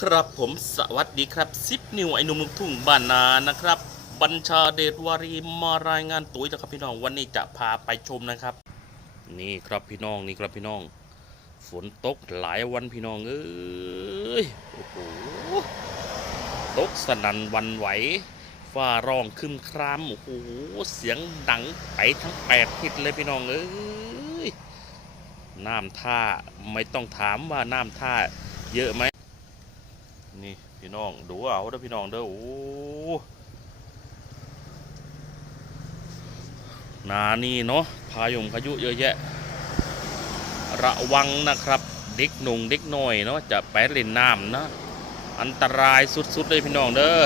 ครับผมสวัสดีครับซิปนิวไอหนุ่มลูกทุ่งบ้านนานะครับ บัญชาเดชวารีมารายงานตุ้ยนะครับพี่น้องวันนี้จะพาไปชมนะครับ นี่ครับพี่น้องนี่ครับพี่น้อง ฝนตกหลายวันพี่น้องเอ้ยโอ้โหตกสนั่นวันไหวฟ้าร้องขึ้นครามโอ้โหเสียงดังไปทั้งแปดทิศเลยพี่น้องเอ้ยน้ำท่าไม่ต้องถามว่าน้ำท่าเยอะไหม นี่พี่น้องดูเอาเด้อพี่น้องเด้อโอ้นานี่เนาะพายุพายุเยอะแยะ ระวังนะครับ เด็กหนุ่งเด็กน้อยเนาะจะไปเล่นน้ำนะอันตรายสุดๆเลยพี่น้องเด้อ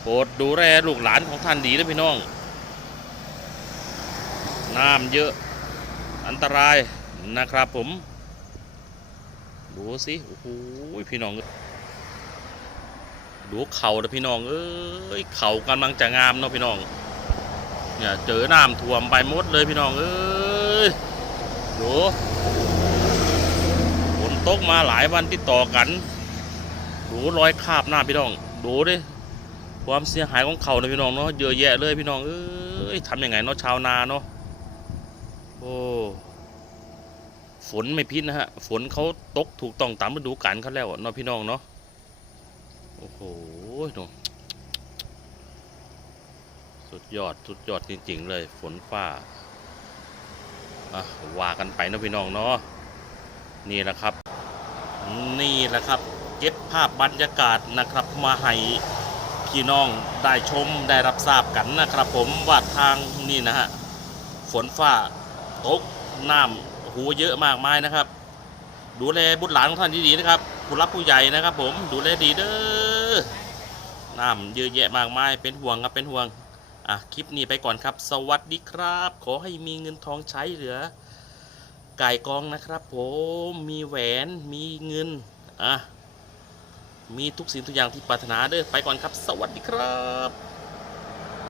โปรดดูแลลูกหลานของท่านดีนะพี่น้อง น้ำเยอะ อันตรายนะครับผม ดูสิโอ้โหพี่น้องดูเข่าเด้อพี่น้องเอ้ยเข่ากำลังจะงามเนาะพี่น้อง เนี่ยเจอน้ำท่วมไปหมดเลยพี่น้องเอ้ยดูฝนตกมาหลายวันติดต่อกันดูรอยคาบหน้าพี่น้องดูดิความเสียหายของเขานะพี่น้องเนาะเยอะแยะเลยพี่น้องเอ้ยทำยังไงเนาะชาวนาเนาะโอ้ ฝนไม่พิษนะฮะ ฝนเขาตกถูกต้องตามฤดูกาลเขาแล้วอะเนาะพี่น้องเนาะ โอ้โหนสุดยอด สุดยอดจริง ๆ เลย ฝนฟ้าอะว่ากันไปนะพี่น้องเนาะ นี่แหละครับ นี่แหละครับ เก็บภาพบรรยากาศนะครับ มาให้พี่น้องได้ชมได้รับทราบกันนะครับ ผมว่าทางนี่นะฮะ ฝนฟ้าตกน้ำ โอ้โหเยอะมากมายนะครับ ดูแลบุตรหลานของท่านดีๆนะครับผู้รับผู้ใหญ่นะครับ ผมดูแลดีเด้อน้ำเยอะแยะมากมายเป็นห่วงครับเป็นห่วงอะคลิปนี้ไปก่อนครับ สวัสดีครับ ขอให้มีเงินทองใช้เหลือไก่กองนะครับ ผมมีแหวนมีเงินอะมีทุกสิ่งทุกอย่างที่ปรารถนาเด้อไปก่อนครับ สวัสดีครับ